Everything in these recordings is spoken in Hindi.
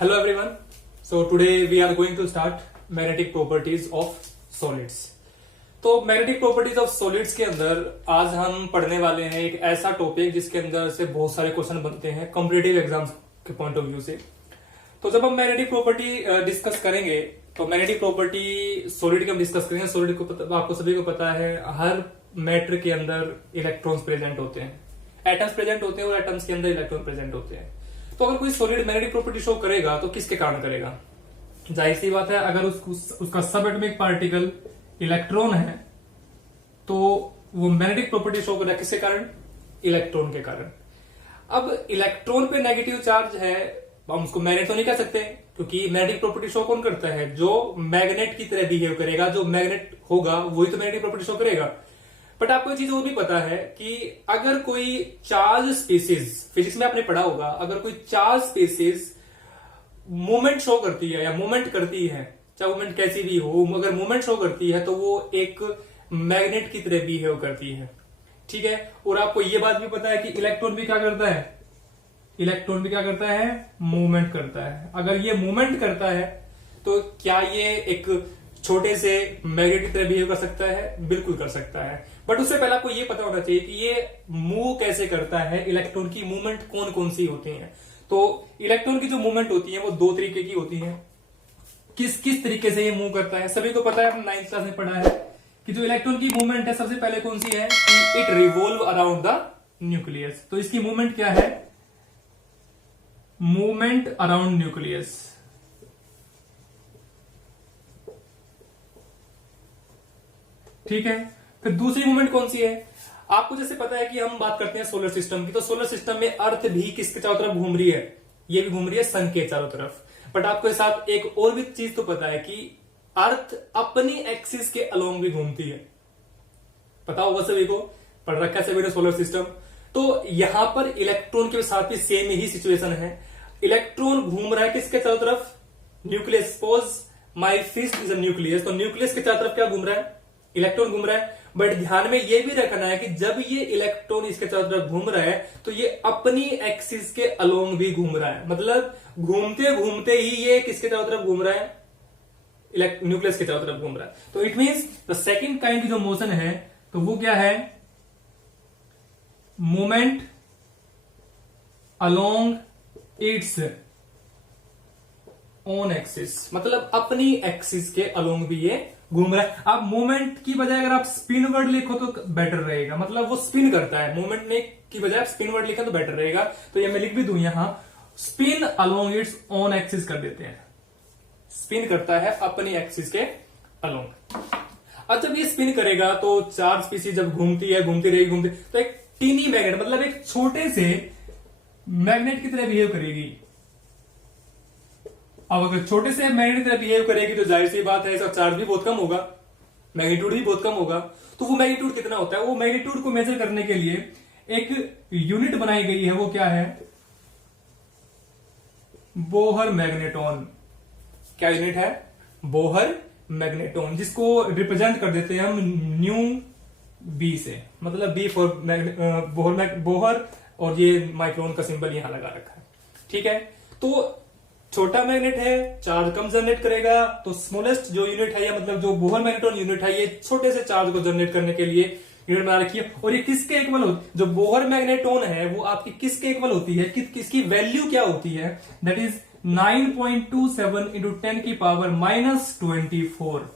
Hello everyone. So today we are going to start magnetic properties of solids. तो मैग्नेटिक प्रॉपर्टीज ऑफ सॉलिड्स के अंदर आज हम पढ़ने वाले हैं एक ऐसा टॉपिक जिसके अंदर से बहुत सारे क्वेश्चन बनते हैं कॉम्पिटिटिव एग्जाम्स के पॉइंट ऑफ व्यू से। तो जब हम मैग्नेटिक प्रॉपर्टी डिस्कस करेंगे तो मैग्नेटिक प्रॉपर्टी सॉलिड की हम डिस्कस करेंगे। सॉलिड को आपको सभी को पता है हर मैटर के अंदर इलेक्ट्रॉन्स प्रेजेंट होते हैं, एटम्स प्रेजेंट होते हैं और एटम्स के अंदर इलेक्ट्रॉन प्रेजेंट होते हैं। तो अगर कोई सॉलिड मैग्नेटिक प्रॉपर्टी शो करेगा तो किसके कारण करेगा? जाहिर सी बात है, अगर उसका सब एटॉमिक पार्टिकल इलेक्ट्रॉन है तो वो मैग्नेटिक प्रॉपर्टी शो करेगा किसके कारण? इलेक्ट्रॉन के कारण। अब इलेक्ट्रॉन पे नेगेटिव चार्ज है, हम उसको मैग्नेट तो नहीं कह सकते क्योंकि मैग्नेटिक प्रॉपर्टी शो कौन करता है? जो मैग्नेट की तरह बिहेव करेगा, जो मैग्नेट होगा वही तो मैग्नेटिक प्रॉपर्टी शो करेगा। बट आपको ये चीज वो भी पता है कि अगर कोई चार्ज स्पीसीज, फिजिक्स में आपने पढ़ा होगा, अगर कोई चार्ज स्पीसीज मूवमेंट शो करती है या मूवमेंट करती है, चाहे मूवमेंट कैसी भी हो, अगर मूवमेंट शो करती है तो वो एक मैग्नेट की तरह बिहेव करती है। ठीक है। और आपको ये बात भी पता है कि इलेक्ट्रॉन भी क्या करता है? इलेक्ट्रॉन भी क्या करता है? मूवमेंट करता है। अगर ये मूवमेंट करता है तो क्या ये एक छोटे से मैग्नेट की तरह बिहेव कर सकता है? बिल्कुल कर सकता है। बट उससे पहले आपको ये पता होना चाहिए कि ये मूव कैसे करता है, इलेक्ट्रॉन की मूवमेंट कौन कौन सी होती है। तो इलेक्ट्रॉन की जो मूवमेंट होती है वो दो तरीके की होती है। किस किस तरीके से ये मूव करता है सभी को पता है, हमने 9th क्लास में पढ़ा है कि जो इलेक्ट्रॉन की मूवमेंट है सबसे पहले कौन सी है कि it revolve around the nucleus. तो इसकी मूवमेंट क्या है? Movement around nucleus. ठीक है। फिर दूसरी मूवमेंट कौन सी है? आपको जैसे पता है कि हम बात करते हैं सोलर सिस्टम की, तो सोलर सिस्टम में अर्थ भी किसके चारों तरफ घूम रही है? ये भी घूम रही है सन के चारों तरफ। बट आपको इस साथ एक और भी चीज तो पता है कि अर्थ अपनी एक्सिस के अलोंग भी घूमती है। पता होगा सभी को, पढ़ रखा है सभी ने सोलर सिस्टम। तो यहां पर इलेक्ट्रॉन के साथ भी सेम ही सिचुएशन है। इलेक्ट्रॉन घूम रहा है किसके चारों तरफ? Nucleus. Suppose my fist is a nucleus, तो न्यूक्लियस के चारों तरफ क्या घूम रहा है? इलेक्ट्रॉन घूम रहा है। बट ध्यान में यह भी रखना है कि जब ये इलेक्ट्रॉन इसके चारों तरफ घूम रहा है तो ये अपनी एक्सिस के अलोंग भी घूम रहा है। मतलब घूमते घूमते ही ये किसके चारों तरफ घूम रहा है? न्यूक्लियस के चारों तरफ घूम रहा है। तो it means the second kind की जो मोशन है तो वो क्या है? Movement along it's on axis, मतलब अपनी एक्सिस के अलोंग भी ये घूम रहा है। अब मूवमेंट की बजाय अगर आप स्पिन वर्ड लिखो तो बेटर रहेगा, मतलब वो स्पिन करता है। मूवमेंट में की बजाय आप स्पिन वर्ड लिखें तो बेटर रहेगा। तो ये मैं लिख भी दूं यहां, spin along it's on axis कर देते हैं। स्पिन करता है अपनी एक्सिस के अलोंग। अब जब ये स्पिन करेगा तो चार्ज स्पीसीज जब घूमती है, घूमती रहेगी, घूमती, तो एक टीनी मैग्नेट, मतलब एक छोटे से मैग्नेट की तरह बिहेव करेगी। अब अगर छोटे से मैग्नेट की तरह बिहेव करेगी तो जाहिर सी बात है इसका चार्ज भी बहुत कम होगा, मैग्नीट्यूड भी बहुत कम होगा। तो वो मैग्नीट्यूड कितना होता है? वो मैग्नीट्यूड को मेजर करने के लिए एक यूनिट बनाई गई है, वो क्या है? Bohr magneton. क्या यूनिट है? बोहर मैग्नेटॉन, जिसको रिप्रेजेंट कर देते हैं हम न्यू बी से, मतलब बी फॉर बोहर, और ये माइक्रोन का सिंबल यहां लगा रखा है। ठीक है। तो छोटा मैग्नेट है, चार्ज कम जनरेट करेगा, तो स्मॉलेस्ट जो यूनिट है, या मतलब जो बोहर मैग्नेटॉन यूनिट है, ये छोटे से चार्ज को जनरेट करने के लिए यूनिट बना रखी है। और ये किसके इक्वल होती है? जो बोहर मैग्नेटॉन है वो आपकी किसके इक्वल होती है? किसकी वैल्यू क्या होती है? दैट इज 9.27 इंटू 10 की पावर -24।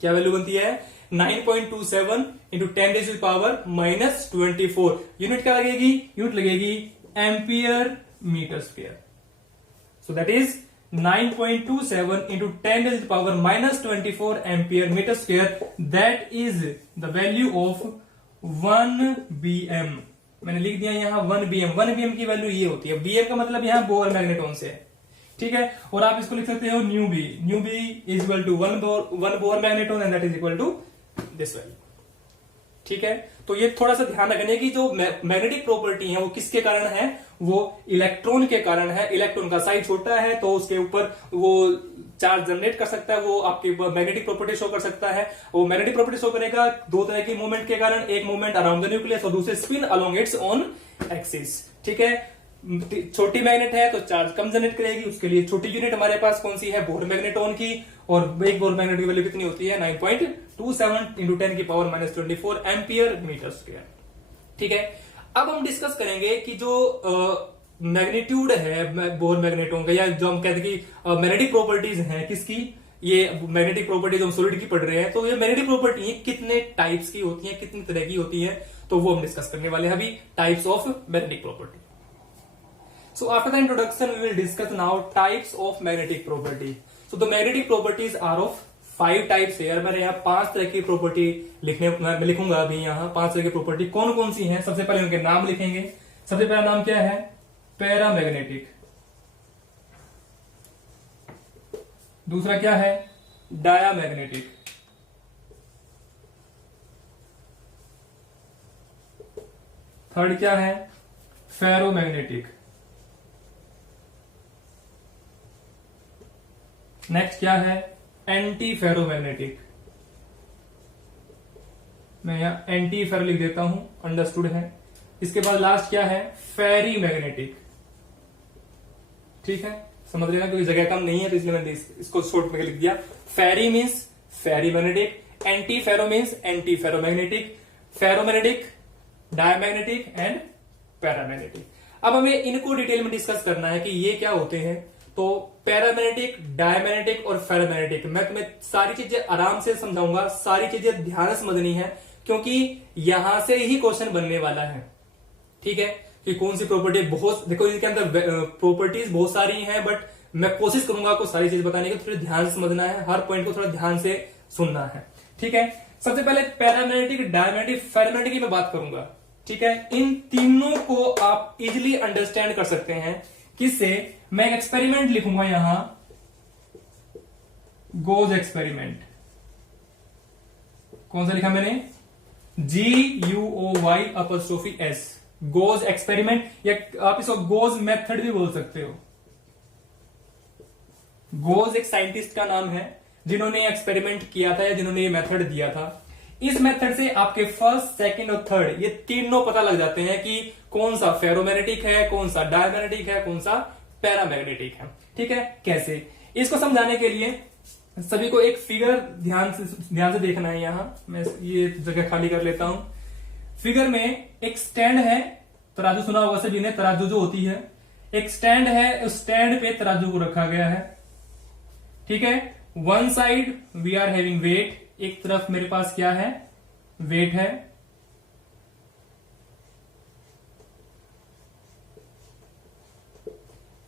क्या वैल्यू बनती है? 9.27 इंटू 10 रेज़ की पावर -24। यूनिट क्या लगेगी? यूनिट लगेगी ampere metre square. So that is 9.27 into 10 raised to the power -24 ampere meter square. That is the value of 1 bm. मैंने लिख दिया यहां 1 bm। 1 bm की वैल्यू ये होती है। bm का मतलब यहां बोहर मैग्नेटॉन से है। ठीक है। और आप इसको लिख सकते हो mu B. Mu B is equal to 1 Bohr magneton and that is equal to this value. ठीक है। तो ये थोड़ा सा ध्यान रखने की जो मैग्नेटिक प्रॉपर्टी है वो किसके कारण है? वो इलेक्ट्रॉन के कारण है। इलेक्ट्रॉन का साइज छोटा है तो उसके ऊपर वो चार्ज जनरेट कर सकता है, वो आपकी मैग्नेटिक प्रॉपर्टी शो कर सकता है। वो मैग्नेटिक प्रॉपर्टी शो करेगा दो तरह की मूवमेंट के कारण, एक मूवमेंट अराउंड द न्यूक्लियस और दूसरे spin along it's on axis. ठीक है। छोटी मैग्नेट है तो चार्ज कम जनरेट करेगी, उसके लिए छोटी यूनिट हमारे पास कौन सी है, बोर मैग्नेटोन की, और एक बोर मैग्नेट की वैल्यू कितनी होती है 9.27 इंटू 10 की पावर -24 एम्पियर मीटर स्क्वायर। ठीक है, अब हम डिस्कस करेंगे कि जो मैग्नीट्यूड है बोर मैग्नेटोन का, या जो हम कहते हैं कि मैग्नेटिक प्रॉपर्टीज हैं किसकी, ये मैग्नेटिक प्रॉपर्टीज हम सॉलिड की पढ़ रहे हैं, तो ये मैग्नेटिक प्रॉपर्टी कितने टाइप्स की होती है, कितनी तरह की होती है, तो वो हम डिस्कस करने वाले हैं अभी, types of magnetic property. So after the introduction, we will discuss now types of magnetic property. So the magnetic properties are of 5 types here. मैंने यहाँ 5 तरह की प्रॉपर्टी मैं लिखूंगा अभी यहाँ 5 तरह की प्रॉपर्टी कौन कौन सी हैं। सबसे पहले उनके नाम लिखेंगे। सबसे पहला नाम क्या है, पैरामैग्नेटिक। दूसरा क्या है, डायामैग्नेटिक। थर्ड क्या है, फेरोमैग्नेटिक। नेक्स्ट क्या है, एंटी फेरोमैग्नेटिक। मैं यहां एंटी फेरो लिख देता हूं, अंडरस्टूड है। इसके बाद लास्ट क्या है, फेरी मैग्नेटिक। ठीक है, समझ लेना क्योंकि जगह कम नहीं है तो इसलिए मैंने इसको शॉर्ट में लिख दिया। Ferri means ferrimagnetic, anti ferro means anti ferromagnetic, ferromagnetic, diamagnetic and paramagnetic. अब हमें इनको डिटेल में डिस्कस करना है कि ये क्या होते हैं। तो पैरामैग्नेटिक, डायमैग्नेटिक और फेरोमैग्नेटिक, मैं तुम्हें सारी चीजें आराम से समझाऊंगा, सारी चीजें ध्यान से समझनी है क्योंकि यहां से ही क्वेश्चन बनने वाला है। ठीक है, कि कौन सी प्रॉपर्टी, बहुत देखो इनके अंदर प्रॉपर्टीज बहुत सारी हैं, बट मैं कोशिश करूंगा आपको सारी चीज बताने की। थोड़ी ध्यान से समझना है, हर पॉइंट को थोड़ा ध्यान से सुनना है। ठीक है, सबसे पहले पैरामैग्नेटिक, डायमैग्नेटिक, फेरोमैग्नेटिक की मैं बात करूंगा। ठीक है, इन तीनों को आप इजिली अंडरस्टैंड कर सकते हैं। किससे, मैं एक एक्सपेरिमेंट लिखूंगा यहां, गोज एक्सपेरिमेंट। कौन सा लिखा मैंने, GUOY', गोज एक्सपेरिमेंट, या आप इसको गोज मेथड भी बोल सकते हो। गोज एक साइंटिस्ट का नाम है जिन्होंने एक्सपेरिमेंट किया था या जिन्होंने ये मेथड दिया था। इस मेथड से आपके फर्स्ट, सेकंड और थर्ड ये तीनों पता लग जाते हैं कि कौन सा फेरोमैग्नेटिक है, कौन सा डायमैग्नेटिक है, कौन सा पैरामैग्नेटिक है। ठीक है, कैसे, इसको समझाने के लिए सभी को एक फिगर ध्यान से देखना है। यहां मैं ये जगह खाली कर लेता हूं। फिगर में एक स्टैंड है, तराजू सुना होगा सभी ने, तराजू जो होती है, एक स्टैंड है, उस स्टैंड पे तराजू को रखा गया है। ठीक है, one side we are having weight, एक तरफ मेरे पास क्या है, वेट है।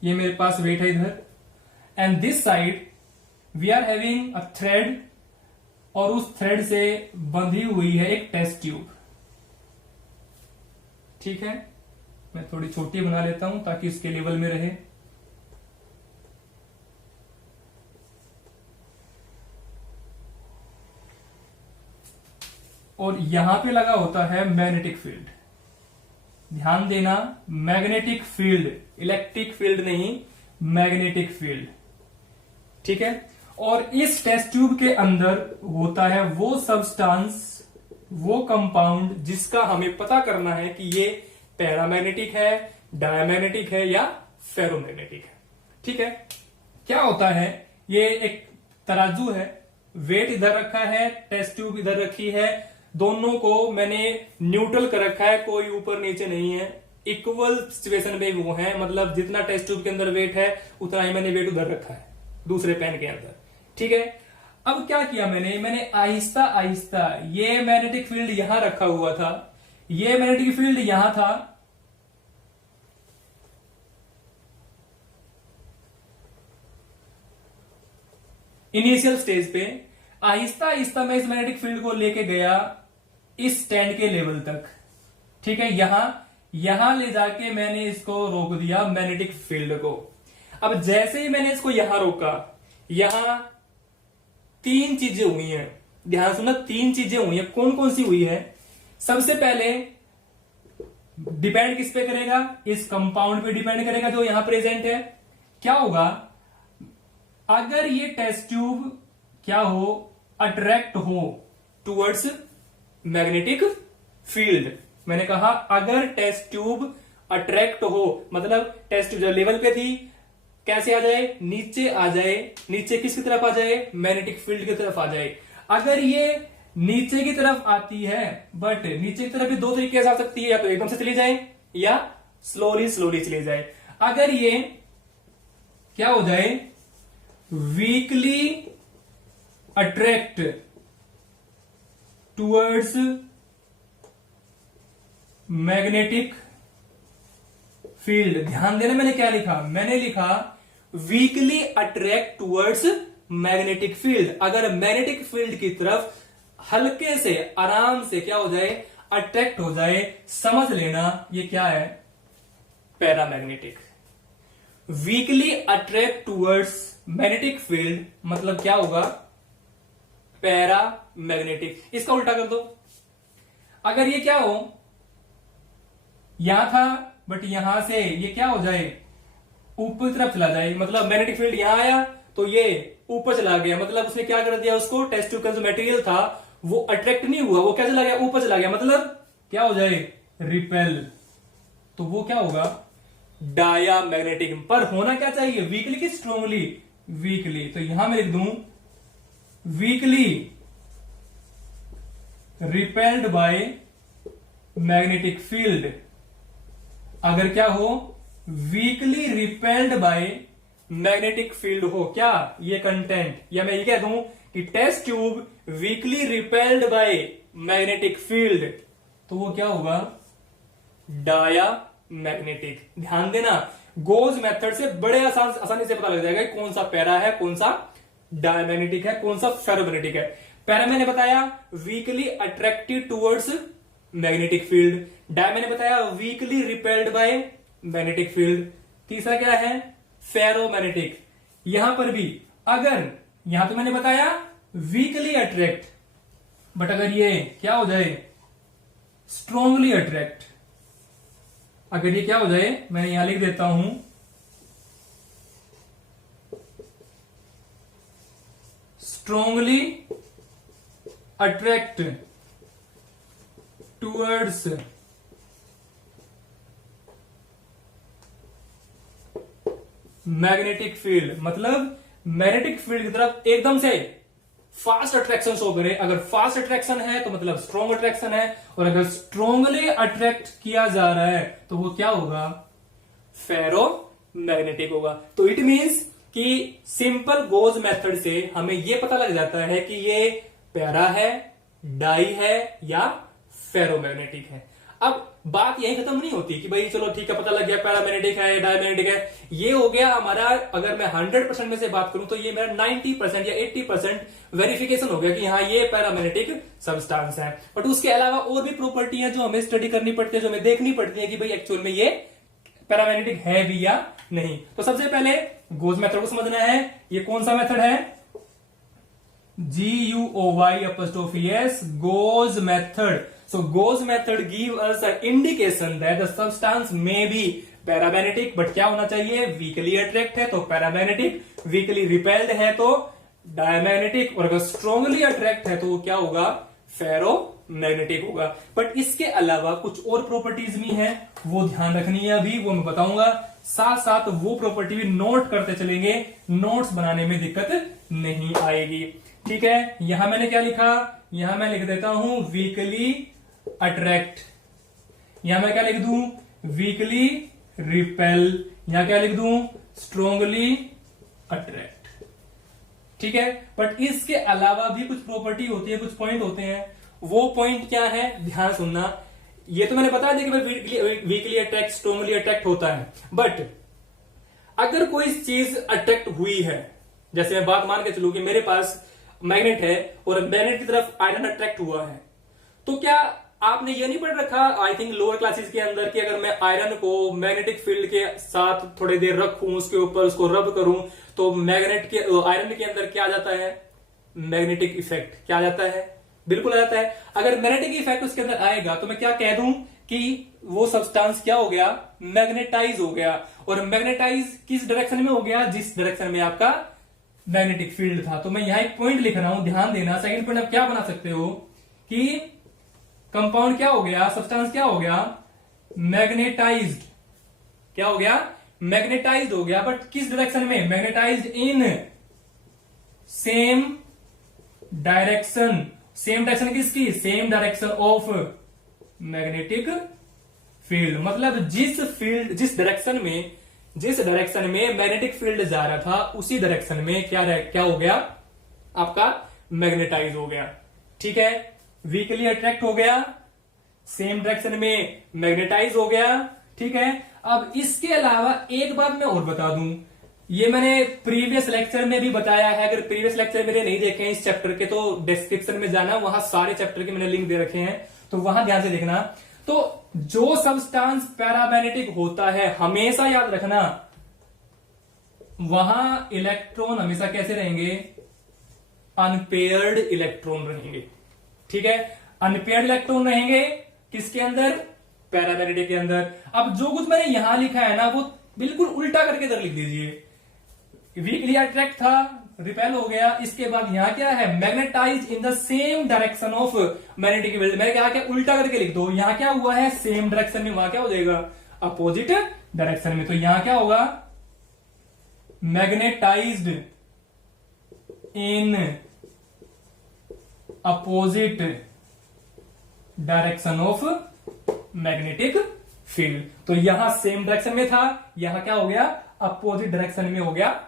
ये मेरे पास वेट है इधर, and this side we are having a thread, और उस थ्रेड से बंधी हुई है एक टेस्ट ट्यूब। ठीक है, मैं थोड़ी छोटी बना लेता हूं ताकि उसके लेवल में रहे। और यहां पे लगा होता है मैग्नेटिक फील्ड। ध्यान देना, मैग्नेटिक फील्ड, इलेक्ट्रिक फील्ड नहीं, मैग्नेटिक फील्ड। ठीक है, और इस टेस्ट ट्यूब के अंदर होता है वो सब्सटेंस, वो कंपाउंड जिसका हमें पता करना है कि ये पैरामैग्नेटिक है, डायमैग्नेटिक है या फेरोमैग्नेटिक है। ठीक है, क्या होता है, ये एक तराजू है, वेट इधर रखा है, टेस्ट ट्यूब इधर रखी है, दोनों को मैंने न्यूट्रल कर रखा है, कोई ऊपर नीचे नहीं है, इक्वल सिचुएशन में वो है, मतलब जितना टेस्ट ट्यूब के अंदर वेट है उतना ही मैंने वेट उधर रखा है दूसरे पेन के अंदर। ठीक है, अब क्या किया मैंने आहिस्ता आहिस्ता, ये मैग्नेटिक फील्ड यहां रखा हुआ था, ये मैग्नेटिक फील्ड यहां था, इनिशियल स्टेज पे आहिस्ता आहिस्ता मैं इस मैग्नेटिक फील्ड को लेके गया इस स्टैंड के लेवल तक। ठीक है, यहां ले जाके मैंने इसको रोक दिया मैग्नेटिक फील्ड को। अब जैसे ही मैंने इसको यहां रोका, यहां 3 चीजें हुई हैं, ध्यान सुनना, 3 चीजें हुई हैं। कौन कौन सी हुई है, सबसे पहले डिपेंड किस पे करेगा, इस कंपाउंड पे डिपेंड करेगा जो यहां प्रेजेंट है। क्या होगा, अगर ये टेस्ट ट्यूब क्या हो, अट्रैक्ट हो टुवर्ड्स मैग्नेटिक फील्ड। मैंने कहा अगर टेस्ट ट्यूब अट्रैक्ट हो, मतलब टेस्ट जो लेवल पे थी कैसे आ जाए, नीचे आ जाए, नीचे किसकी तरफ आ जाए, मैग्नेटिक फील्ड की तरफ आ जाए। अगर ये नीचे की तरफ आती है, बट नीचे की तरफ भी दो तरीके से आ सकती है, या तो एकदम से चली जाए या स्लोली स्लोली चली जाए। अगर ये क्या हो जाए, weekly attract towards magnetic field, ध्यान देना मैंने क्या लिखा, मैंने लिखा weekly attract towards magnetic field. अगर मैग्नेटिक फील्ड की तरफ हल्के से आराम से क्या हो जाए, अट्रैक्ट हो जाए, समझ लेना ये क्या है, paramagnetic. Weakly attract towards magnetic field मतलब क्या होगा, पैरामैग्नेटिक। इसका उल्टा कर दो, अगर ये क्या हो, यहां था बट यहां से ये क्या हो जाए, ऊपर की तरफ चला जाए, मतलब मैग्नेटिक फील्ड यहां आया तो ये ऊपर चला गया, मतलब उसने क्या कर दिया, उसको टेस्ट ट्यूब का जो मटेरियल था वो अट्रैक्ट नहीं हुआ, वो क्या चला गया, ऊपर चला गया, मतलब क्या हो जाए, रिपेल। तो वो क्या होगा, डायामैग्नेटिक। पर होना क्या चाहिए, वीकली की स्ट्रांगली, वीकली। तो यहां मैं लिख दूं weekly repelled by magnetic field. अगर क्या हो, weekly repelled by magnetic field हो, क्या ये कंटेंट, या मैं ये कह दूं कि test tube weakly repelled by magnetic field, तो वो क्या होगा, डायामैग्नेटिक। ध्यान देना, गोज मेथड से बड़े आसानी से पता लग जाएगा कि कौन सा पैरा है, कौन सा डायमैग्नेटिक है, कौन सा फेरोमैग्नेटिक है। पैरा मैंने बताया weakly attracted towards magnetic field, dia मैंने बताया weakly repelled by magnetic field. तीसरा क्या है, फेरोमैग्नेटिक। यहां पर भी अगर, यहां तो मैंने बताया वीकली अट्रैक्ट, बट अगर ये क्या हो जाए, स्ट्रांगली अट्रैक्ट, अगर ये क्या हो जाए, मैं यहां लिख देता हूं strongly attract towards magnetic field, मतलब मैग्नेटिक फील्ड की तरफ एकदम से फास्ट अट्रैक्शन शो करे। अगर फास्ट अट्रैक्शन है तो मतलब स्ट्रॉन्ग अट्रैक्शन है, और अगर स्ट्रॉन्गली अट्रैक्ट किया जा रहा है तो वो क्या होगा, फेरो मैग्नेटिक होगा। तो इट मींस कि सिंपल गोज मेथड से हमें यह पता लग जाता है कि ये पैरा है, डाई है या फेरोमैग्नेटिक है। अब बात यही खत्म नहीं होती कि भाई चलो ठीक है पता लग गया पैरामैग्नेटिक है, डायमैग्नेटिक है, ये हो गया हमारा। अगर मैं 100% में से बात करूं तो ये मेरा 90% या 80% वेरिफिकेशन हो गया कि हाँ ये पैरामैग्नेटिक सब्सटेंस है। बट उसके अलावा और भी प्रॉपर्टी है जो हमें स्टडी करनी पड़ती है, जो हमें देखनी पड़ती है कि भाई एक्चुअल में ये पैरामैग्नेटिक है भी या नहीं। तो सबसे पहले गोज मेथड को समझना है। ये कौन सा मेथड है, GUOY' goes method. So Gauss method give us an indication that the substance may be paramagnetic, but क्या होना चाहिए, weakly attract है तो paramagnetic, weakly repelled है तो diamagnetic, और अगर strongly attract है तो वो क्या होगा, ferromagnetic होगा। बट इसके अलावा कुछ और प्रॉपर्टीज भी हैं, वो ध्यान रखनी है, अभी वो मैं बताऊंगा। साथ साथ वो प्रॉपर्टी भी नोट करते चलेंगे, नोट्स बनाने में दिक्कत नहीं आएगी। ठीक है, यहां मैंने क्या लिखा, यहां मैं लिख देता हूं वीकली अट्रैक्ट, यहां मैं क्या लिख दूं, वीकली रिपेल, यहां क्या लिख दूं, स्ट्रोंगली अट्रैक्ट। ठीक है, बट इसके अलावा भी कुछ प्रॉपर्टी होती है, कुछ पॉइंट होते हैं। वो पॉइंट क्या है, ध्यान सुनना। ये तो मैंने बता दिया कि भाई वीकली अट्रैक्ट, स्ट्रोंगली अट्रैक्ट होता है, बट अगर कोई चीज अट्रैक्ट हुई है, जैसे मैं बात मान के चलूं कि मेरे पास मैग्नेट है और मैग्नेट की तरफ आयरन अट्रैक्ट हुआ है, तो क्या आपने ये नहीं पढ़ रखा आई थिंक लोअर क्लासेस के अंदर कि अगर मैं आयरन को मैग्नेटिक फील्ड के साथ थोड़ी देर रखूं, उसके ऊपर उसको रब करूं, तो मैग्नेट के आयरन के अंदर क्या आ जाता है, मैग्नेटिक इफेक्ट क्या आ जाता है, बिल्कुल आ जाता है। अगर मैग्नेटिक इफेक्ट उसके अंदर आएगा तो मैं क्या कह दूं कि वो सब्सटेंस क्या हो गया, मैग्नेटाइज हो गया। और मैग्नेटाइज किस डायरेक्शन में हो गया, जिस डायरेक्शन में आपका मैग्नेटिक फील्ड था। तो मैं यहां एक पॉइंट लिख रहा हूं, ध्यान देना। सेकंड पॉइंट आप क्या बना सकते हो कि कंपाउंड क्या हो गया, सब्सटेंस क्या हो गया, मैग्नेटाइज्ड क्या हो गया, मैग्नेटाइज्ड हो गया। बट किस डायरेक्शन में, magnetised in same direction. Same direction किसकी, same direction of magnetic field. मतलब जिस डायरेक्शन में मैग्नेटिक फील्ड जा रहा था उसी डायरेक्शन में क्या हो गया, आपका मैग्नेटाइज हो गया। ठीक है, वीकली अट्रैक्ट हो गया, सेम डायरेक्शन में मैग्नेटाइज हो गया। ठीक है, अब इसके अलावा एक बात मैं और बता दूं, ये मैंने प्रीवियस लेक्चर में भी बताया है। अगर प्रीवियस लेक्चर मेरे नहीं देखे हैं इस चैप्टर के तो डिस्क्रिप्शन में जाना, वहां सारे चैप्टर के मैंने लिंक दे रखे हैं, तो वहां ध्यान से देखना। तो जो सब्सटेंस पैरामैग्नेटिक होता है, हमेशा याद रखना वहां इलेक्ट्रॉन हमेशा कैसे रहेंगे, अनपेयर्ड इलेक्ट्रॉन रहेंगे। ठीक है, अनपेयर्ड इलेक्ट्रॉन रहेंगे किसके अंदर, पैरामैग्नेटिक के अंदर। अब जो कुछ मैंने यहां लिखा है ना वो बिल्कुल उल्टा करके इधर लिख दीजिए। वीकली अट्रैक्ट था, रिपेल हो गया, इसके बाद यहां क्या है, magnetize in the same direction of magnetic field. मैंने कहा क्या, उल्टा करके लिख दो। यहां क्या हुआ है, सेम डायरेक्शन में, वहां क्या हो जाएगा, अपोजिट डायरेक्शन में। तो यहां क्या होगा, magnetised in opposite direction of magnetic field. तो यहां सेम डायरेक्शन में था, यहां क्या हो गया, अपोजिट डायरेक्शन में हो गया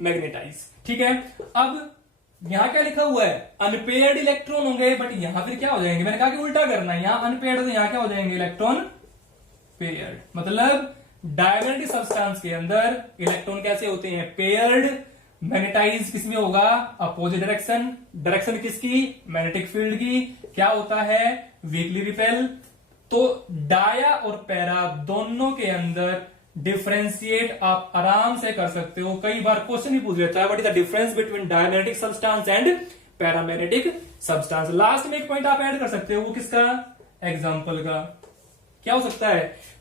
मैग्नेटाइज। ठीक है, अब यहां क्या लिखा हुआ है, अनपेयर्ड इलेक्ट्रॉन होंगे, बट यहां फिर क्या हो जाएंगे, मैंने कहा कि उल्टा करना है, यहां अनपेयर्ड तो यहां क्या हो जाएंगे, इलेक्ट्रॉन पेयर्ड। मतलब डायमैग्नेटिक सब्सटेंस के अंदर इलेक्ट्रॉन कैसे होते हैं, पेयर्ड। मैग्नेटाइज किसमें होगा, अपोजिट डायरेक्शन। डायरेक्शन किसकी, मैग्नेटिक फील्ड की। क्या होता है, वीकली रिपेल। तो डाया और पैरा दोनों के अंदर डिफरेंशिएट आप आराम से कर सकते हो। कई बार क्वेश्चन ही पूछ लेता है, what is the difference between diamagnetic substance and paramagnetic substance. Last में एक पॉइंट आप ऐड कर सकते हो, वो किसका, एग्जांपल का। क्या हो सकता है,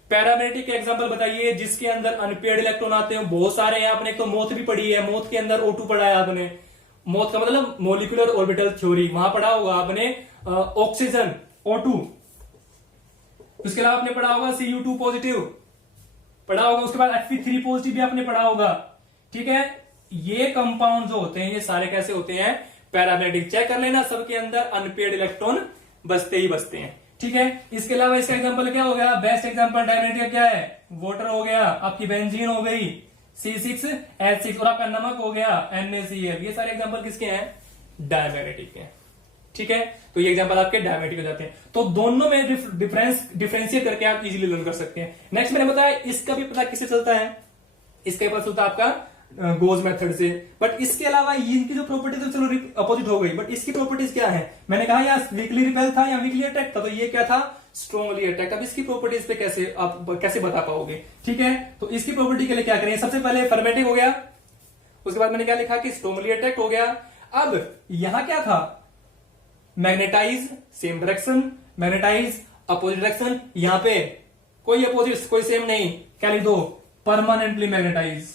पैरामैग्नेटिक के एग्जांपल बताइए जिसके अंदर अनपेयर्ड इलेक्ट्रॉन आते हैं। बहुत सारे हैं, आपने एक तो मोथ भी पढ़ी है, मोथ के अंदर O2 पढ़ा है आपने। मोथ का मतलब मोलिकुलर ऑर्बिटल थ्योरी, वहां पढ़ा होगा आपने ऑक्सीजन O2। उसके अलावा आपने पढ़ा होगा Cu2 पॉजिटिव पढ़ा होगा, उसके बाद Fe3 पॉजिटिव भी आपने पढ़ा होगा। ठीक है, ये कंपाउंड जो होते हैं ये सारे कैसे होते हैं, पैरामैग्नेटिक। चेक कर लेना, सबके अंदर अनपेयर्ड इलेक्ट्रॉन बचते ही बचते हैं। ठीक है, इसके अलावा इसका एग्जांपल क्या हो गया, बेस्ट एग्जांपल डायमैग्नेटिक का क्या है, वाटर हो गया, आपकी बेंजीन हो गई C6H6, और आपका नमक हो गया NaCl। ये सारे एग्जांपल किसके हैं, डायमैग्नेटिक के। ठीक है, तो ये एग्जांपल आपके डायमैग्नेटिक हो जाते हैं। तो दोनों में डिफरेंशिएट करके आप इजीली लर्न कर सकते हैं। नेक्स्ट मैंने बताया इसका भी पता किससे चलता है, इसका पता चलता है आपका गोज मेथड से। बट इसके अलावा इनकी जो प्रॉपर्टीज तो चलो अपोजिट हो गई, बट इसकी प्रॉपर्टीज क्या है, मैंने कहा यार वीकली रिपेल था या वीकली अटैक था, तो ये क्या था, स्ट्रॉन्गली अटैक। अब इसकी प्रॉपर्टीज पे कैसे बता पाओगे। ठीक है, तो इसकी प्रॉपर्टी के लिए क्या करें, सबसे पहले फर्मेटिक हो गया, उसके बाद मैंने क्या लिखा कि स्ट्रॉन्गली अटैक हो गया। अब यहां क्या था, magnetize same direction, magnetize opposite direction. यहां पे कोई अपोजिट कोई सेम नहीं, क्या लिख दो, परमानेंटली मैग्नेटाइज।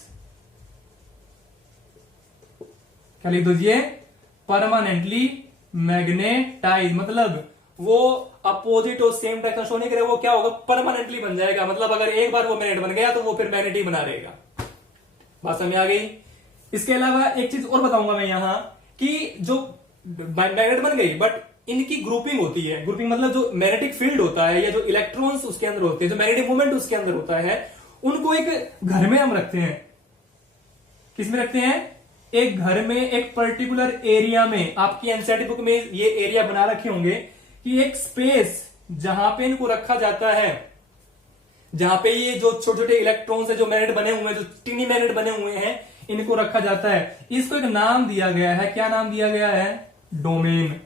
क्या लिख दीजिए, परमानेंटली मैग्नेटाइज। मतलब वो अपोजिट और सेम डायरेक्शन शो नहीं करे, वो क्या होगा, परमानेंटली बन जाएगा। मतलब अगर एक बार वो मैग्नेट बन गया तो वो फिर मैग्नेट ही बना रहेगा। बात समझ आ गई। इसके अलावा एक चीज और बताऊंगा मैं यहां कि जो मैग्नेट बन गई, बट इनकी ग्रुपिंग होती है। ग्रुपिंग मतलब जो मैग्नेटिक फील्ड होता है या जो इलेक्ट्रॉन्स उसके अंदर होते हैं, जो मैग्नेटिक मूवमेंट उसके अंदर होता है, उनको एक घर में हम रखते हैं। किसमें रखते हैं, एक घर में, एक पर्टिकुलर एरिया में। आपकी एनसीईआरटी बुक में ये एरिया बना रखे होंगे कि एक स्पेस जहां पे इनको रखा जाता है, जहां पे ये जो छोटे छोटे इलेक्ट्रॉन्स है, जो मैग्नेट बने हुए हैं, जो टीनी मैग्नेट बने हुए हैं, इनको रखा जाता है। इसको एक नाम दिया गया है। क्या नाम दिया गया है, डोमेन।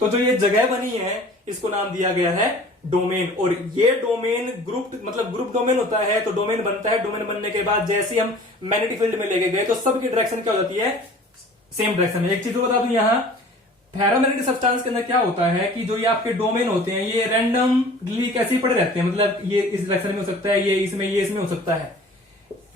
तो जो ये जगह बनी है इसको नाम दिया गया है डोमेन। और ये डोमेन ग्रुप मतलब ग्रुप डोमेन होता है, तो डोमेन बनता है। डोमेन बनने के बाद जैसे ही हम मैग्नेटिक फील्ड में लेके गए तो सबकी डायरेक्शन क्या हो जाती है, सेम डायरेक्शन में। एक चीज बता दूं, यहां फेरोमैग्नेटिक सब्सटेंस के अंदर क्या होता है कि जो ये आपके डोमेन होते हैं ये रैंडमली कैसे ही पड़े रहते हैं। मतलब ये इस डायरेक्शन में हो सकता है, ये इसमें हो सकता है।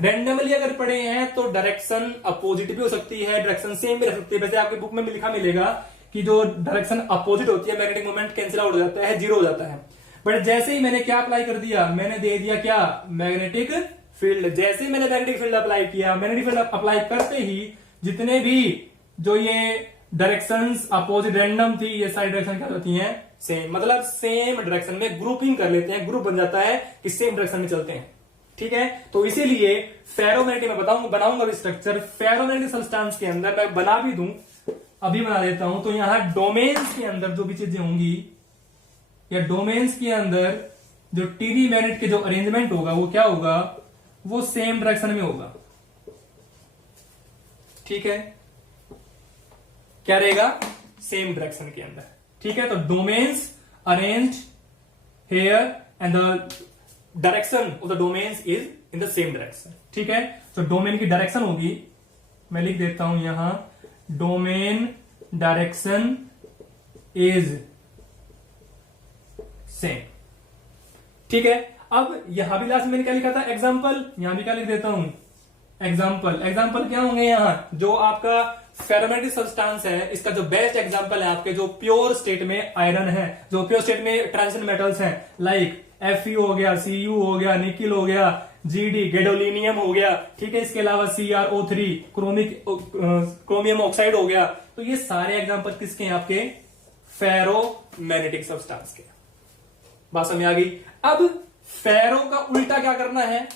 रैंडमली अगर पड़े हैं तो डायरेक्शन अपोजिट भी हो सकती है, डायरेक्शन सेम भी रह सकती है। वैसे आपकी बुक में भी लिखा मिलेगा कि जो डायरेक्शन अपोजिट होती है मैग्नेटिक मोमेंट कैंसिल आउट हो जाता है, जीरो हो जाता है। बट जैसे ही मैंने क्या अप्लाई कर दिया, मैंने दे दिया क्या, मैग्नेटिक फील्ड। जैसे ही मैंने मैग्नेटिक फील्ड अप्लाई किया, मैग्नेटिक फील्ड अप्लाई करते ही जितने भी जो ये डायरेक्शंस अपोजिट रैंडम थी, ये सारी डायरेक्शन क्या होती हैं, सेम, मतलब सेम डायरेक्शन में ग्रुपिंग कर लेते हैं, ग्रुप बन जाता है कि सेम डायरेक्शन में चलते हैं। ठीक है, तो इसीलिए फेरोमैग्नेटिक में बनाऊंगा भी स्ट्रक्चर। फेरोमैग्नेटिक सब्सटेंस के अंदर मैं बना भी दूं, अभी बना देता हूं। तो यहां डोमेन्स के अंदर जो भी चीजें होंगी, या डोमेन्स के अंदर जो टीवी मैग्नेट के जो अरेंजमेंट होगा वो क्या होगा, वो सेम डायरेक्शन में होगा। ठीक है, क्या रहेगा, सेम डायरेक्शन के अंदर। ठीक है, तो domains arranged here and the direction of the domains is in the same direction. ठीक है, तो डोमेन की डायरेक्शन होगी, मैं लिख देता हूं यहां, डोमेन डायरेक्शन इज सेम। ठीक है, अब यहां भी लास्ट में मैंने क्या लिखा था, एग्जाम्पल, यहां भी क्या लिख देता हूं, एग्जाम्पल। एग्जाम्पल क्या होंगे यहां, जो आपका फेरोमैग्नेटिक सब्सटेंस है, इसका जो बेस्ट एग्जाम्पल है आपके जो प्योर स्टेट में आयरन है, जो प्योर स्टेट में ट्रांजिशन मेटल्स हैं, लाइक Fe हो गया, Cu हो गया, निकिल हो गया, Gd गैडोलिनियम हो गया। ठीक है, इसके अलावा CrO3 क्रोमियम ऑक्साइड हो गया। तो ये सारे एग्जाम्पल किसके हैं, आपके फेरोमैग्नेटिक सब्सटेंस के। बात समझ आ गई। अब फेरो का उल्टा क्या करना है,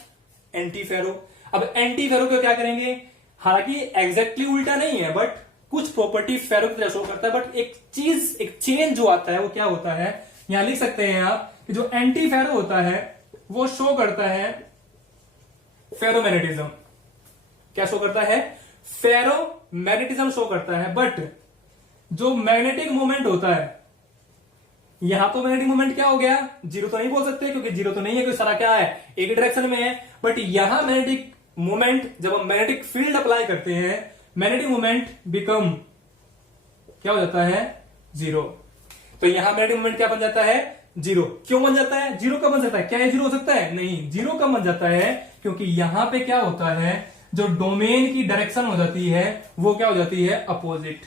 एंटी फेरो। अब एंटी फेरो को क्या करेंगे, हालांकि एग्जैक्टली उल्टा नहीं है, बट कुछ प्रॉपर्टी फेरो की तरह शो करता है, बट एक चीज, एक चेंज जो आता है वो क्या होता है, यहां लिख सकते हैं आप कि जो एंटी फेरो होता है वो शो करता है फेरोमैग्नेटिज्म। क्या शो करता है, फेरोमैग्नेटिज्म शो करता है। बट जो मैग्नेटिक मोमेंट होता है, यहां तो मैग्नेटिक मोमेंट क्या हो गया, जीरो तो नहीं बोल सकते, क्योंकि जीरो तो नहीं है, क्योंकि सारा क्या है, एक डायरेक्शन में है। बट यहां मैग्नेटिक मोमेंट, जब हम मैग्नेटिक फील्ड अप्लाई करते हैं, मैग्नेटिक मोमेंट बिकम क्या हो जाता है, जीरो। तो यहां मैग्नेटिक मोमेंट क्या बन जाता है, जीरो। क्यों बन जाता है, जीरो कब बन सकता है, क्या ये जीरो हो सकता है, नहीं। जीरो कब बन जाता है, क्योंकि यहां पे क्या होता है, जो डोमेन की डायरेक्शन हो जाती है वो क्या हो जाती है, अपोजिट।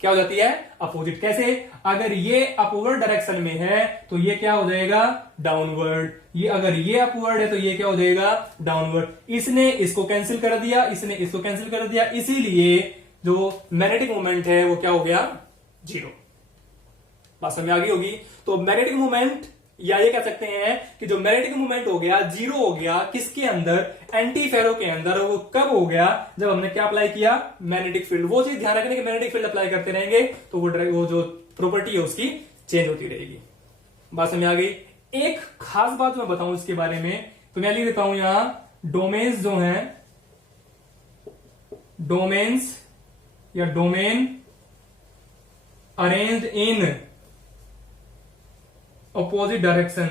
क्या हो जाती है, अपोजिट। कैसे, अगर ये अपवर्ड डायरेक्शन में है तो ये क्या हो जाएगा, डाउनवर्ड। ये अगर ये अपवर्ड है तो ये क्या हो जाएगा, डाउनवर्ड। इसने इसको कैंसिल कर दिया, इसने इसको कैंसिल कर दिया, इसीलिए जो मैग्नेटिक मोमेंट है वो क्या हो गया, जीरो। बात समझ आ गई होगी। तो मैग्नेटिक मोमेंट, या ये कह सकते हैं कि जो मैग्नेटिक मोमेंट हो गया, जीरो हो गया, किसके अंदर, एंटी फेरो के अंदर। वो कब हो गया, जब हमने क्या अप्लाई किया, मैग्नेटिक फील्ड। वो चीज ध्यान रखने की मैग्नेटिक फील्ड अप्लाई करते रहेंगे तो वो जो प्रॉपर्टी है उसकी चेंज होती रहेगी। बात समझ आ गई। एक खास बात मैं बताऊं इसके बारे में, तो मैं लिख देता हूं यहां, डोमेन्स जो हैं, डोमेन्स या domain arranged in opposite direction.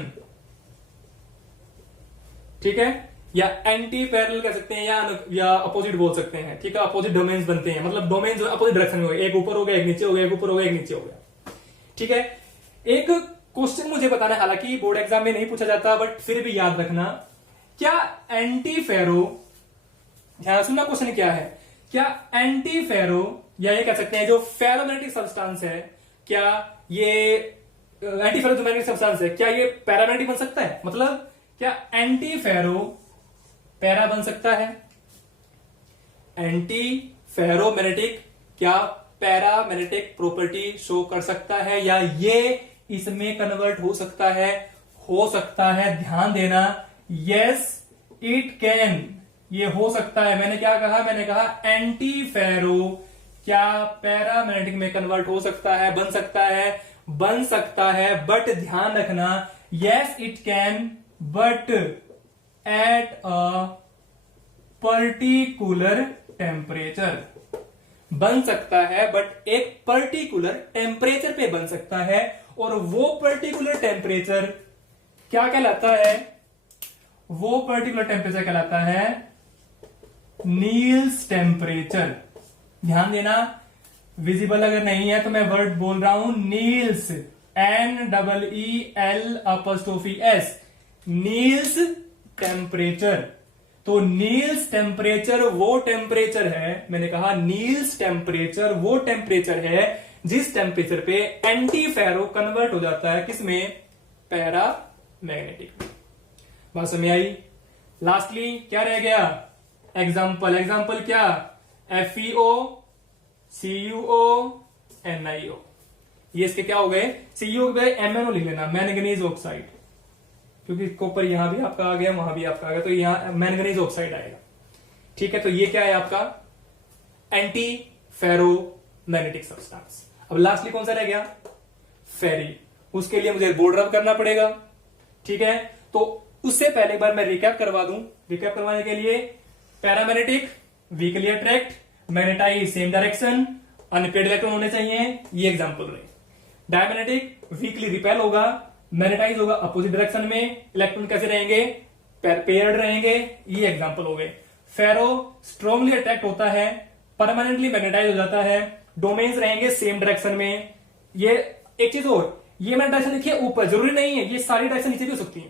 ठीक है, या एंटी पैरेलल कह सकते हैं, या अपोजिट बोल सकते हैं। ठीक है, अपोजिट डोमेन्स बनते हैं, मतलब डोमेन जो अपोजिट डायरेक्शन में हो, एक ऊपर हो गया, एक नीचे हो गया, एक ऊपर हो गया, एक नीचे हो गया। ठीक है, एक क्वेश्चन मुझे बताना है, हालांकि बोर्ड एग्जाम में नहीं पूछा जाता, बट फिर भी याद रखना, क्या एंटी फेरो, ध्यान सुनना क्वेश्चन क्या है, क्या एंटी फेरो, या ये कह सकते हैं जो फेरोमैग्नेटिक सब्सटेंस है, क्या ये एंटी फेरो जो मैग्नेटिक सब्सटेंस है, क्या ये पैरामैग्नेटिक बन सकता है, मतलब क्या एंटी फेरो पैरा बन सकता है, एंटी फेरोमैग्नेटिक क्या पैरामैग्नेटिक प्रॉपर्टी शो कर सकता है, या ये इसमें कन्वर्ट हो सकता है, हो सकता है। ध्यान देना, यस इट कैन, ये हो सकता है। मैंने क्या कहा, मैंने कहा एंटी फेरो क्या पैरामैग्नेटिक में कन्वर्ट हो सकता है, बन सकता है, बन सकता है। बट ध्यान रखना, yes it can, but at a particular temperature. बन सकता है बट एक पर्टिकुलर टेम्परेचर पे बन सकता है, और वो पर्टिकुलर टेम्परेचर क्या कहलाता है, वो पर्टिकुलर टेम्परेचर कहलाता है नील्स टेम्परेचर। ध्यान देना, विजिबल अगर नहीं है तो मैं वर्ड बोल रहा हूं, नील्स, NEEL', नील्स टेम्परेचर। तो नील्स टेम्परेचर वो टेम्परेचर है, मैंने कहा नील्स टेम्परेचर वो टेम्परेचर है जिस टेम्परेचर पे एंटी फेरो कन्वर्ट हो जाता है, किसमें, पैरामैग्नेटिक। बात समझ आई। लास्टली क्या रह गया, एग्जाम्पल। एग्जाम्पल क्या, FeO, CuO, NiO। ये इसके क्या हो गए, CuO पे MnO लिख लेना, मैंगनीज ऑक्साइड, क्योंकि कॉपर यहां भी आपका आ गया, वहां भी आपका आ गया, तो यहां मैंगनीज ऑक्साइड आएगा। ठीक है, तो ये क्या है आपका एंटी फेरोमैग्नेटिक सब्सटेंस। अब लास्टली कौन सा रह गया, फेरी। उसके लिए मुझे बोर्ड रब करना पड़ेगा। ठीक है, तो उससे पहले एक बार मैं रिकैप करवा दूं। रिकैप करवाने के लिए, paramagnetic weakly attract, magnetize same direction, unpaired electron होने चाहिए, ये एग्जांपल रहे। डायमैग्नेटिक वीकली रिपेल होगा, मैग्नेटाइज होगा अपोजिट डायरेक्शन में, इलेक्ट्रॉन कैसे रहेंगे, पेयर्ड रहेंगे, ये एग्जांपल हो गए। फेरो स्ट्रांगली अट्रैक्ट होता है, परमानेंटली मैग्नेटाइज हो जाता है, डोमेन्स रहेंगे सेम डायरेक्शन में। ये एक चीज और, ये मैंने डायरेक्शन लिखी है ऊपर, जरूरी नहीं है ये सारी डायरेक्शन नीचे भी हो सकती है।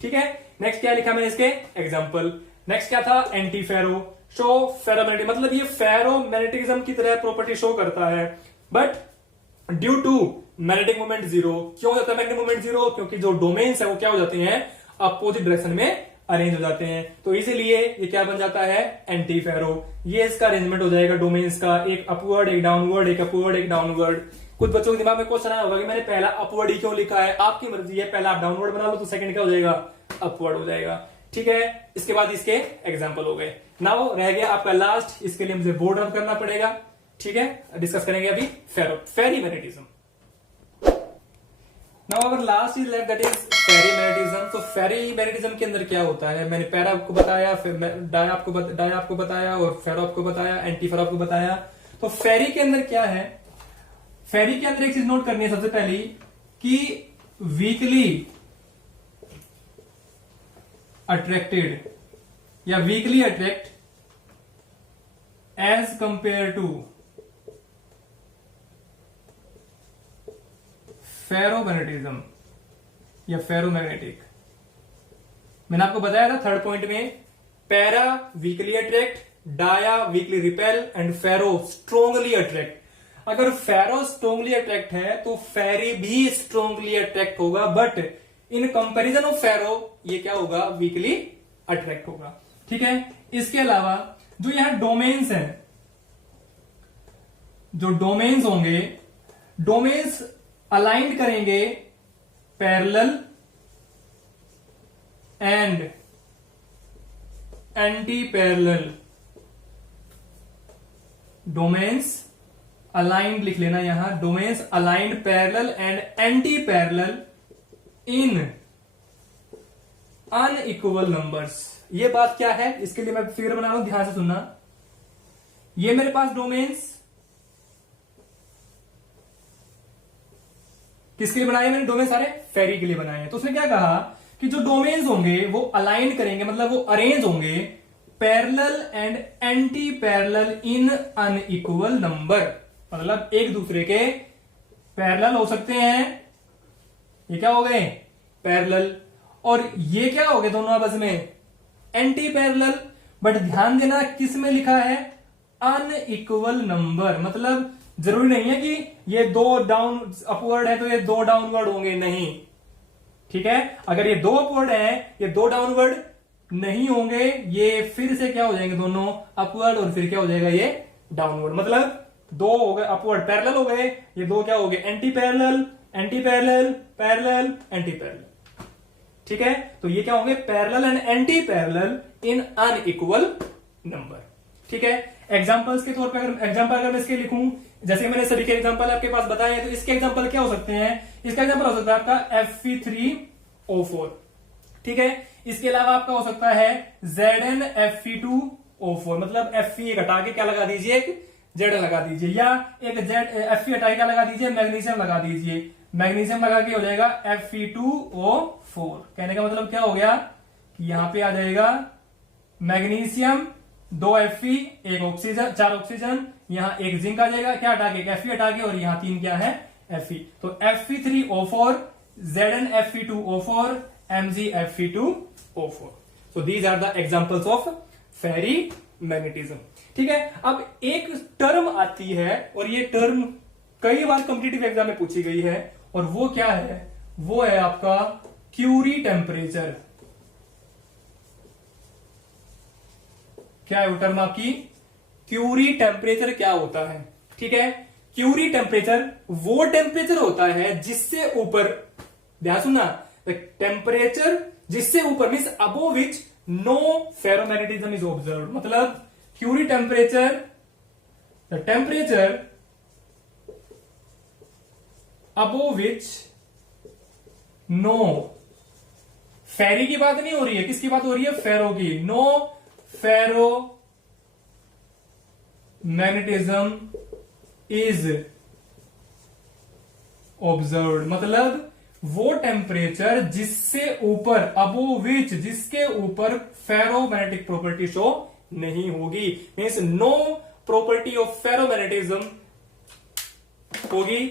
ठीक है, नेक्स्ट क्या लिखा मैंने इसके एग्जांपल। नेक्स्ट क्या था, एंटी फेरो, शो फेरोमैग्नेटिक, मतलब ये फेरोमैग्नेटिज्म की तरह प्रॉपर्टी शो करता है, but due to magnetic moment zero. क्यों होता है मैग्नेटिक मोमेंट जीरो, क्योंकि जो डोमेन्स है वो क्या हो जाते हैं, अपोजिट डायरेक्शन में अरेंज हो जाते हैं, तो इसीलिए ये क्या बन जाता है, एंटी फेरो। ये इसका अरेंजमेंट हो जाएगा डोमेन्स का, एक अपवर्ड, एक डाउनवर्ड, एक अपवर्ड, एक डाउनवर्ड। कुछ बच्चों के दिमाग में क्वेश्चन आया होगा कि मैंने पहला अपवर्ड ही क्यों लिखा है, आपकी मर्जी है, पहला आप डाउनवर्ड बना लो तो सेकंड क्या हो जाएगा, अपवर्ड हो जाएगा। ठीक है, इसके बाद इसके एग्जाम्पल हो गए। नाउ रह गया आपका लास्ट, इसके लिए मुझे बोर्ड रब करना पड़ेगा। ठीक है, डिस्कस करेंगे अभी ferrimagnetism. Now our last is left, that is ferrimagnetism. तो फेरीमैग्नेटिज्म के अंदर क्या होता है, मैंने पैरा आपको बताया, डाई आपको बताया, और फेरो आपको बताया, एंटी फेरो आपको बताया। तो फेरी के अंदर क्या है, फेरी के अंदर एक चीज नोट करनी है सबसे पहली, कि वीकली अट्रैक्टेड या weakly attract as compare to ferromagnetism या फेरोमैग्नेटिक। मैंने आपको बताया था थर्ड पॉइंट में, para weakly attract, dia weakly repel, and ferro strongly attract. अगर फेरो स्ट्रोंगली अट्रैक्ट है तो फेरी भी स्ट्रोंगली अट्रैक्ट होगा, but in comparison of ferro ये क्या होगा, वीकली अट्रैक्ट होगा। ठीक है, इसके अलावा जो यहां डोमेन्स हैं, जो डोमेन्स होंगे, डोमेन्स अलाइंड करेंगे parallel and anti parallel. Domains aligned लिख लेना यहां, domains aligned parallel and anti parallel in unequal numbers. ये बात क्या है, इसके लिए मैं फिगर बना रहा हूं, ध्यान से सुनना। ये मेरे पास डोमेन्स किसके लिए बनाए मैंने, डोमेन सारे फेरी के लिए बनाए हैं। तो उसने क्या कहा कि जो डोमेन्स होंगे वो अलाइन करेंगे, मतलब वो अरेंज होंगे parallel and anti parallel in unequal number, मतलब एक दूसरे के पैरेलल हो सकते हैं, ये क्या हो गए पैरेलल, और ये क्या हो गए दोनों आपस में एंटी पैरेलल। बट ध्यान देना किस में लिखा है, अनइक्वल नंबर, मतलब जरूरी नहीं है कि ये दो डाउन अपवर्ड है तो ये दो डाउनवर्ड होंगे, नहीं। ठीक है, अगर ये दो अपवर्ड है, ये दो डाउनवर्ड नहीं होंगे, ये फिर से क्या हो जाएंगे, दोनों अपवर्ड, और फिर क्या हो जाएगा, ये डाउनवर्ड। मतलब दो हो गए अपवर्ड पैरेलल हो गए, ये दो क्या हो गए anti parallel, anti parallel, parallel, anti parallel. ठीक है, तो ये क्या होंगे, parallel and anti parallel in unequal number. ठीक है, एग्जांपल्स के तौर पर अगर एग्जांपल अगर मैं इसके लिखूं, जैसे मैंने सभी के एग्जांपल आपके पास बताए हैं, तो इसके एग्जांपल क्या हो सकते हैं, इसका एग्जांपल हो सकता है आपका Fe3O4। ठीक है, इसके अलावा आपका हो सकता है ZnFe2O4, मतलब Fe हटा के क्या लगा दीजिए, एक Z लगा दीजिए, या एक Fe हटा के क्या लगा दीजिए, मैग्नीशियम लगा दीजिए, मैग्नीशियम लगा के हो जाएगा Fe2O4। कहने का मतलब क्या हो गया कि यहां पे आ जाएगा मैग्नीशियम, 2 Fe, एक ऑक्सीजन, 4 ऑक्सीजन, यहां एक जिंक आ जाएगा, क्या हटा के, Fe हटा के, और यहां 3 क्या है, Fe। तो Fe3O4, ZnFe2O4, MgFe2O4। So these are the examples of फेरीमैग्नेटिज्म। ठीक है, अब एक टर्म आती है, और ये टर्म कई बार कॉम्पिटिटिव एग्जाम में पूछी गई है, और वो क्या है, वो है आपका क्यूरी टेम्परेचर। क्या है वो टर्म आपकी? क्यूरी टेम्परेचर क्या होता है? ठीक है, क्यूरी टेम्परेचर वो टेम्परेचर होता है जिससे ऊपर, ध्यान सुनना, टेम्परेचर जिससे ऊपर means above which no ferromagnetism is observe. मतलब Curie temperature, the temperature above which no, ferri की बात नहीं हो रही है, किसकी बात हो रही है? फेरो की। No ferromagnetism is observe. मतलब वो टेम्परेचर जिससे ऊपर, अबोव विच, जिसके ऊपर फेरोमैग्नेटिक प्रॉपर्टी शो नहीं होगी, means no property of ferromagnetism होगी।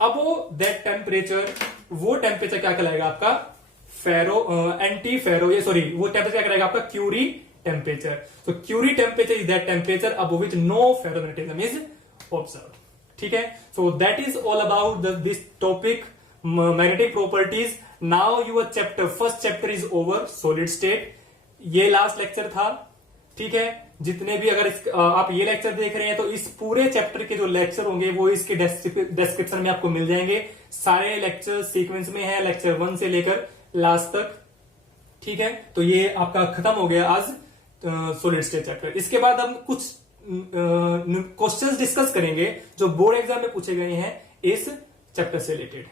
अबोव दैट टेम्परेचर, वो टेम्परेचर क्या कहलाएगा आपका? फेरो, एंटी फेरो, ये सॉरी, वो टेम्परेचर क्या कहलाएगा आपका? Curie temperature. तो Curie temperature is that temperature above which no ferromagnetism is observe. ठीक है, so that is all about this topic magnetic properties. Now your chapter, first chapter is over, solid state. ये लास्ट लेक्चर था। ठीक है, जितने भी अगर आप ये लेक्चर देख रहे हैं तो इस पूरे चैप्टर के जो लेक्चर होंगे वो इसके डिस्क्रिप्शन में आपको मिल जाएंगे। सारे लेक्चर सीक्वेंस में है, लेक्चर 1 से लेकर लास्ट तक। ठीक है, तो ये आपका खत्म हो गया आज सॉलिड स्टेट चैप्टर। इसके बाद हम कुछ क्वेश्चंस डिस्कस करेंगे जो बोर्ड एग्जाम में पूछे गए हैं इस चैप्टर से रिलेटेड।